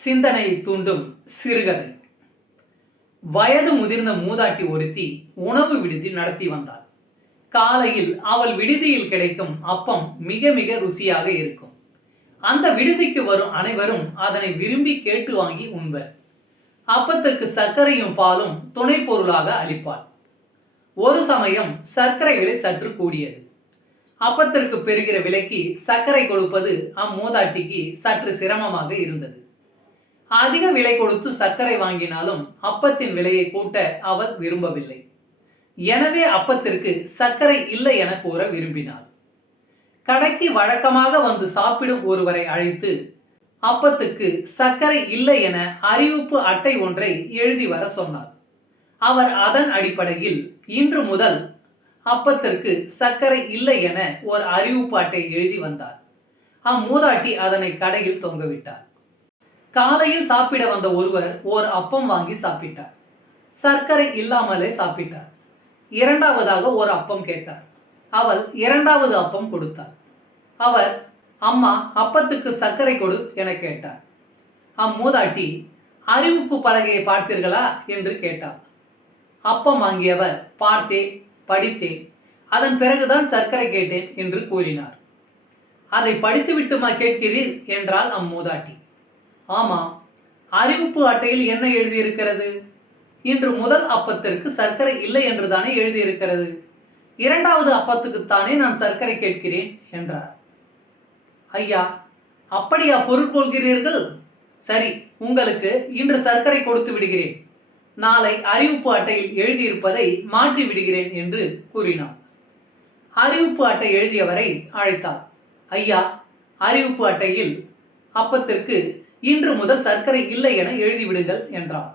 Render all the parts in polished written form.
சிந்தனையை தூண்டும் சிறுகதை. வயது முதிர்ந்த மூதாட்டி ஒருத்தி உணவு விடுதி நடத்தி வந்தாள். காலையில் அவள் விடுதியில் கிடைக்கும் அப்பம் மிக மிக ருசியாக இருக்கும். அந்த விடுதிக்கு வரும் அனைவரும் அதனை விரும்பி கேட்டு வாங்கி உண்பர். அப்பத்திற்கு சர்க்கரையும் பாலும் துணை பொருளாக அளிப்பாள். ஒரு சமயம் சர்க்கரை விலை சற்று கூடியது. அப்பத்திற்கு பெறுகிற விலைக்கு சர்க்கரை கொடுப்பது அம்மூதாட்டிக்கு சற்று சிரமமாக இருந்தது. அதிக விலை கொடுத்து சர்க்கரை வாங்கினாலும் அப்பத்தின் விலையை கூட்ட அவள் விரும்பவில்லை. எனவே அப்பத்திற்கு சர்க்கரை இல்லை என கூற விரும்பினாள். கடைக்கு வழக்கமாக வந்து சாப்பிடும் ஒருவரை அழைத்து அப்பத்துக்கு சர்க்கரை இல்லை என அறிவிப்பு அட்டை ஒன்றை எழுதி வர சொன்னார். அவர் அதன் அடிப்படையில் இன்று முதல் அப்பத்திற்கு சர்க்கரை இல்லை என ஒரு அறிவிப்பு அட்டை எழுதி வந்தார். அம்மூதாட்டி அதனை கடையில் தொங்கவிட்டார். காலையில் சாப்பிட வந்த ஒருவர் ஓர் அப்பம் வாங்கி சாப்பிட்டார். சர்க்கரை இல்லாமலே சாப்பிட்டார். இரண்டாவதாக ஒரு அப்பம் கேட்டார். அவள் இரண்டாவது அப்பம் கொடுத்தார். அவர், அம்மா, அப்பத்துக்கு சர்க்கரை கொடு என கேட்டார். அம்மூதாட்டி, அறிவிப்பு பலகையை பார்த்தீர்களா என்று கேட்டார். அப்பம் வாங்கியவர், பார்த்தேன், படித்தேன், அதன் பிறகுதான் சர்க்கரை கேட்டேன் என்று கூறினார். அதை படித்துவிட்டுமா கேட்கிறீர் என்றால் அம்மூதாட்டி. ஆமாம், அறிவிப்பு அட்டையில் என்ன எழுதியிருக்கிறது? இன்று முதல் அப்பத்திற்கு சர்க்கரை இல்லை என்று தானே எழுதியிருக்கிறது. இரண்டாவது அப்பத்துக்குத்தானே நான் சர்க்கரை கேட்கிறேன் என்றார். ஐயா, அப்படியா பொருள் கொள்கிறீர்கள்? சரி, உங்களுக்கு இன்று சர்க்கரை கொடுத்து விடுகிறேன். நாளை அறிவிப்பு அட்டையில் எழுதியிருப்பதை மாற்றி விடுகிறேன் என்று கூறினார். அறிவிப்பு அட்டை எழுதியவரை அழைத்தார். ஐயா, அறிவிப்பு அட்டையில் அப்பத்திற்கு இன்று முதல் சர்க்கரை இல்லை என எழுதிவிடுங்கள் என்றார்.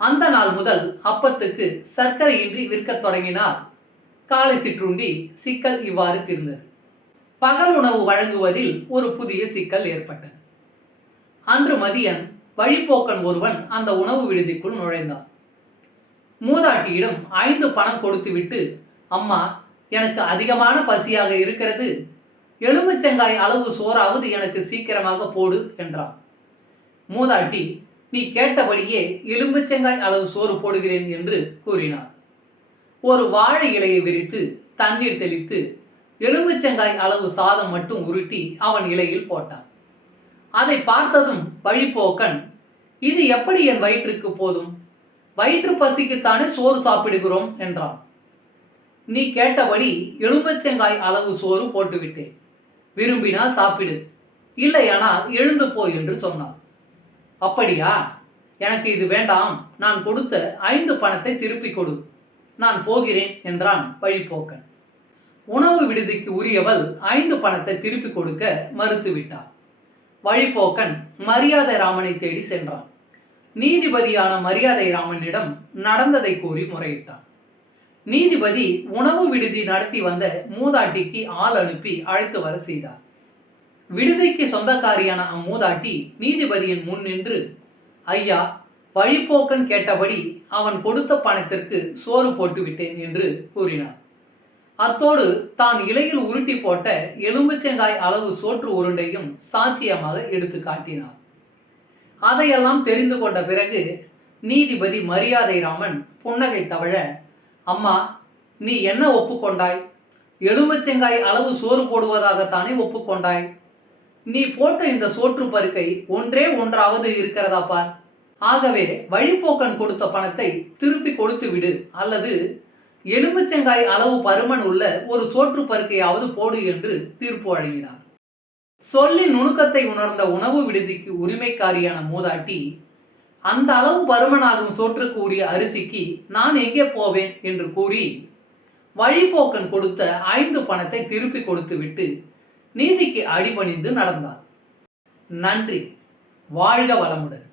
அந்த நாள் முதல் அப்பத்துக்கு சர்க்கரையின்றி விற்கத் தொடங்கினார். காலை சிற்றுண்டி சிக்கல் இவ்வாறு தீர்ந்தது. பகல் உணவு வழங்குவதில் ஒரு புதிய சிக்கல் ஏற்பட்டது. அன்று மதியம் வழிப்போக்கன் ஒருவன் அந்த உணவு விடுதிக்குள் நுழைந்தான். மூதாட்டியிடம் 5 பணம் கொடுத்துவிட்டு, அம்மா, எனக்கு அதிகமான பசியாக இருக்கிறது, எலுமிச்சங்காய் அளவு சோறாவது எனக்கு சீக்கிரமாக போடு என்றான். மூதாட்டி, நீ கேட்டபடியே எலுமிச்சங்காய் அளவு சோறு போடுகிறேன் என்று கூறினார். ஒரு வாழை இலையை விரித்து தண்ணீர் தெளித்து எலுமிச்சங்காய் அளவு சாதம் மட்டும் உருட்டி அவன் இலையில் போட்டான். அதை பார்த்ததும் வழிப்போக்கன், இது எப்படி என் வயிற்றுக்கு போதும்? வயிற்று பசிக்குத்தானே சோறு சாப்பிடுகிறோம் என்றான். நீ கேட்டபடி எலுமிச்சங்காய் அளவு சோறு போட்டுவிட்டேன். விரும்பினால் சாப்பிடு, இல்லையானால் எழுந்து போ என்று சொன்னார். அப்படியா? எனக்கு இது வேண்டாம், நான் கொடுத்த 5 பணத்தை திருப்பி கொடு, நான் போகிறேன் என்றான் வழிப்போக்கன். உணவு விடுதிக்கு உரியவள் 5 பணத்தை திருப்பி கொடுக்க மறுத்துவிட்டார். வழிப்போக்கன் மரியாதை ராமனை தேடி சென்றான். நீதிபதியான மரியாதை ராமனிடம் நடந்ததை கூறி முறையிட்டான். நீதிபதி உணவு விடுதி நடத்தி வந்த மூதாட்டிக்கு ஆள் அனுப்பி அழைத்து வர செய்தார். விடுதிக்கு சொந்தக்காரியான அம்மூதாட்டி நீதிபதியின் முன் நின்று, ஐயா, வழிப்போக்கன் கேட்டபடி அவன் கொடுத்த பணத்திற்கு சோறு போட்டுவிட்டேன் என்று கூறினார். அத்தோடு தான் இலையில் உருட்டி போட்ட எலுமிச்சங்காய் அளவு சோற்று உருண்டையும் சாட்சியமாக எடுத்து காட்டினார். அதையெல்லாம் தெரிந்து கொண்ட பிறகு நீதிபதி மரியாதை ராமன் புன்னகை தவழ, அம்மா, நீ என்ன ஒப்புக்கொண்டாய்? எலுமிச்சங்காய் அளவு சோறு போடுவதாகத்தானே ஒப்புக்கொண்டாய். நீ போட்ட இந்த சோற்று பருக்கை ஒன்றே ஒன்றாவது இருக்கிறதா பார். ஆகவே வழிப்போக்கன் கொடுத்த பணத்தை திருப்பி கொடுத்து விடு, அல்லது எலுமிச்சங்காய் அளவு பருமன் உள்ள ஒரு சோற்று பருக்கையாவது போடு என்று தீர்ப்பு வழங்கினார். சொல்லி நுணுக்கத்தை உணர்ந்த உணவு விடுதிக்கு உரிமைக்காரியான மூதாட்டி, அந்த அளவு பருமனாகும் சோற்றுக்கு உரிய அரிசிக்கு நான் எங்கே போவேன் என்று கூறி வழிப்போக்கன் கொடுத்த 5 பணத்தை திருப்பி கொடுத்து விட்டு நீதிக்கு அடிபணிந்து நடந்தார். நன்றி. வாழ்க வளமுடன்.